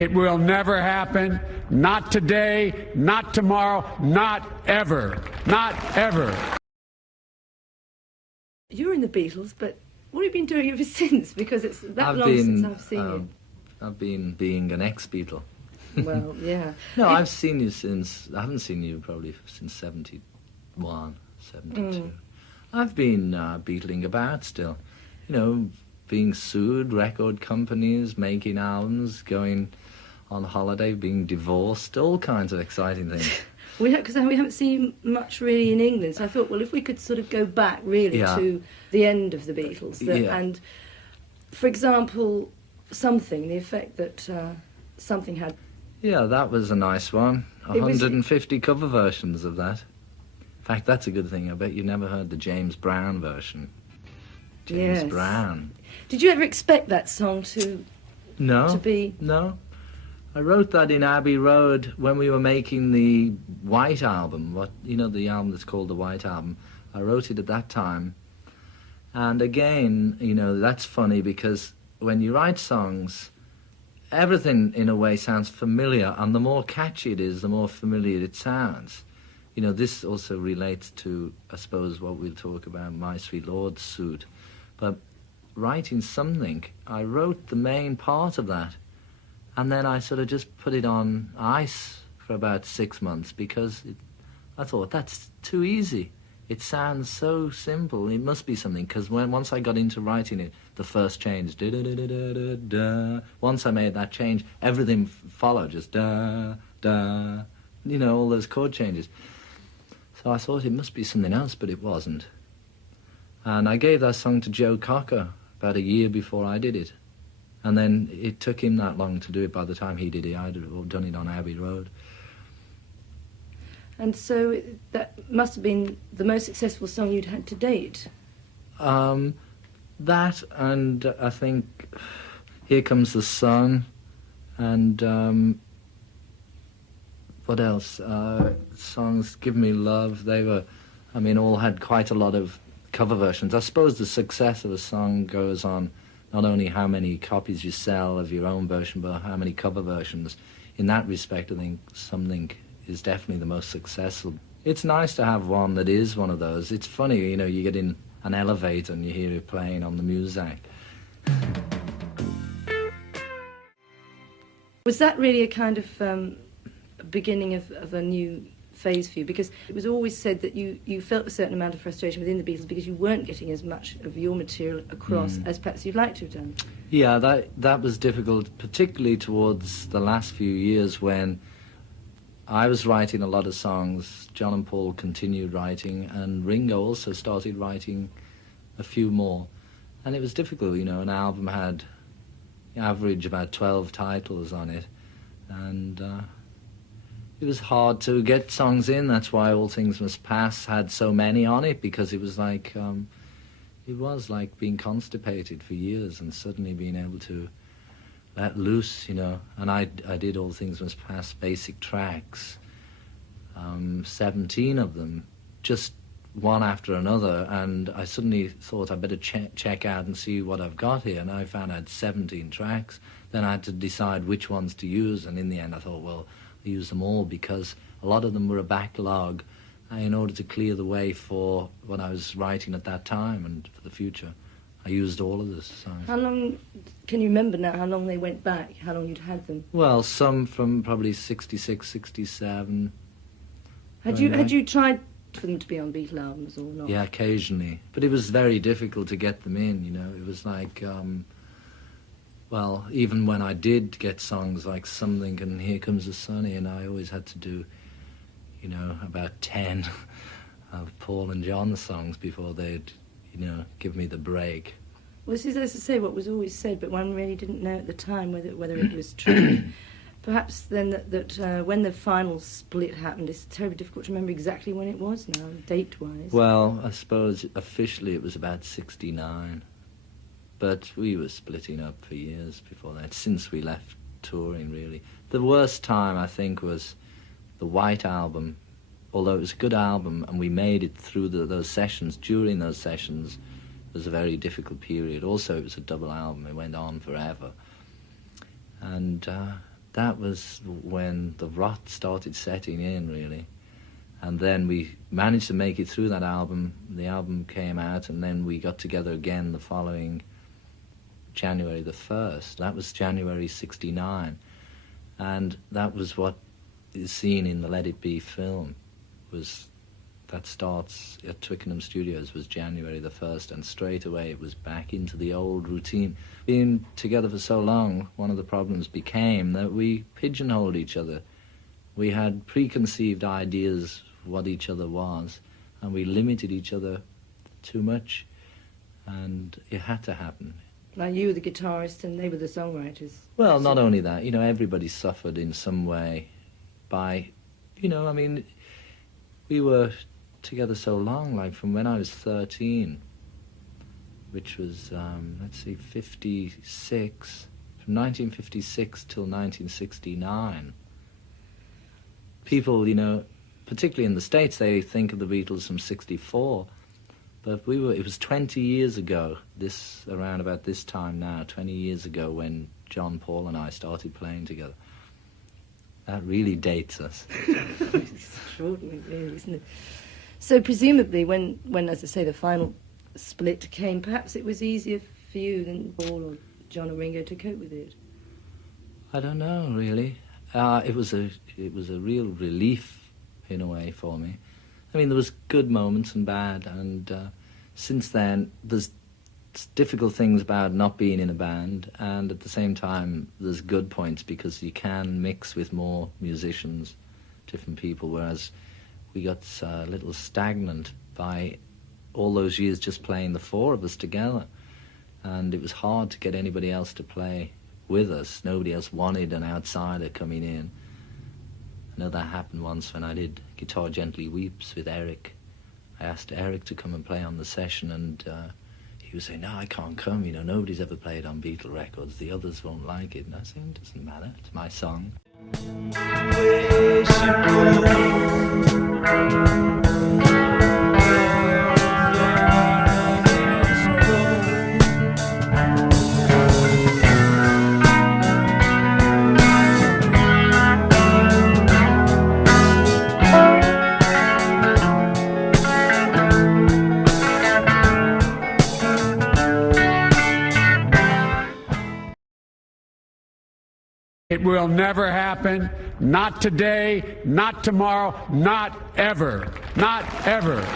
It will never happen. Not today, not tomorrow, not ever. Not ever. You're in the Beatles, but what have you been doing ever since? Because it's that long since I've seen you. I've been being an ex-Beatle. Well, yeah. No, I've seen you since... I haven't seen you probably since 71, 72. I've been Beatling about still. You know, being sued, record companies, making albums, going on holiday, being divorced, all kinds of exciting things. Because we haven't seen much really in England, so I thought, well, if we could sort of go back really to the end of the Beatles, and, for example, Something, the effect that Something had. Yeah, that was a nice one. 150 cover versions of that. In fact, that's a good thing. I bet you never heard the James Brown version. James Brown. Did you ever expect that song to be... No. I wrote that in Abbey Road when we were making the White Album. The album that's called the White Album. I wrote it at that time. And again, that's funny because when you write songs, everything in a way sounds familiar, and the more catchy it is, the more familiar it sounds. This also relates to, I suppose, what we'll talk about, My Sweet Lord's suit. But writing Something, I wrote the main part of that. And then I sort of just put it on ice for about 6 months because I thought, that's too easy. It sounds so simple. It must be something, because once I got into writing it, the first change, da-da-da-da-da-da, once I made that change, everything followed, just da-da, all those chord changes. So I thought it must be something else, but it wasn't. And I gave that song to Joe Cocker about a year before I did it. And then it took him that long to do it. By the time he did it, I'd have done it on Abbey Road. And so that must have been the most successful song you'd had to date. That, and I think Here Comes the Sun, and what else? Songs, Give Me Love, they were, all had quite a lot of cover versions. I suppose the success of a song goes on not only how many copies you sell of your own version, but how many cover versions. In that respect, I think Something is definitely the most successful. It's nice to have one that is one of those. It's funny, you get in an elevator and you hear it playing on the Muzak. Was that really a kind of beginning of a new phase for you? Because it was always said that you felt a certain amount of frustration within the Beatles because you weren't getting as much of your material across as perhaps you'd like to have done. Yeah, that was difficult, particularly towards the last few years when I was writing a lot of songs, John and Paul continued writing, and Ringo also started writing a few more. And it was difficult, an album had average about 12 titles on it, and it was hard to get songs in. That's why All Things Must Pass had so many on it, because it was like being constipated for years and suddenly being able to let loose, And I did All Things Must Pass basic tracks, 17 of them, just one after another, and I suddenly thought I'd better check out and see what I've got here, and I found I had 17 tracks. Then I had to decide which ones to use, and in the end I thought, well, I'll use them all, because a lot of them were a backlog in order to clear the way for what I was writing at that time and for the future. I used all of the songs. How long, can you remember now how long they went back, how long you'd had them? Well, some from probably 66, 67. Had you tried for them to be on Beatle albums or not? Yeah, occasionally. But it was very difficult to get them in, It was like, even when I did get songs like Something and Here Comes the Sun in, I always had to do, about 10 of Paul and John's songs before they'd give me the break. Well, this is, as I say, what was always said, but one really didn't know at the time whether it was true. Perhaps then that when the final split happened, it's terribly difficult to remember exactly when it was now, date-wise. Well, I suppose officially it was about 69, but we were splitting up for years before that, since we left touring, really. The worst time, I think, was the White Album. Although it was a good album and we made it through those sessions, during those sessions it was a very difficult period. Also, it was a double album, it went on forever. And that was when the rot started setting in, really. And then we managed to make it through that album. The album came out, and then we got together again the following January the 1st. That was January 69. And that was what is seen in the Let It Be film. That starts at Twickenham Studios was January the 1st, and straight away it was back into the old routine. Being together for so long, one of the problems became that we pigeonholed each other. We had preconceived ideas of what each other was, and we limited each other too much, and it had to happen. Like you were the guitarist and they were the songwriters. Well, not only that, everybody suffered in some way by, we were together so long, like from when I was 13, which was, 56, from 1956 till 1969. People, particularly in the States, they think of the Beatles from 64, but it was 20 years ago, around about this time now, 20 years ago when John, Paul and I started playing together. That really dates us. It's extraordinary, really, isn't it? So presumably when, as I say, the final split came, perhaps it was easier for you than Paul or John or Ringo to cope with it. I don't know, really. It was a real relief in a way for me. I mean, there was good moments and bad, and since then there's difficult things about not being in a band, and at the same time there's good points because you can mix with more musicians, different people, whereas we got a little stagnant by all those years just playing the four of us together, and it was hard to get anybody else to play with us. Nobody else wanted an outsider coming in. I know that happened once when I did Guitar Gently Weeps with Eric. I asked Eric to come and play on the session, and he was saying, no, I can't come, nobody's ever played on Beatle records, the others won't like it. And I said, it doesn't matter, it's my song. It will never happen. Not today, not tomorrow, not ever. Not ever.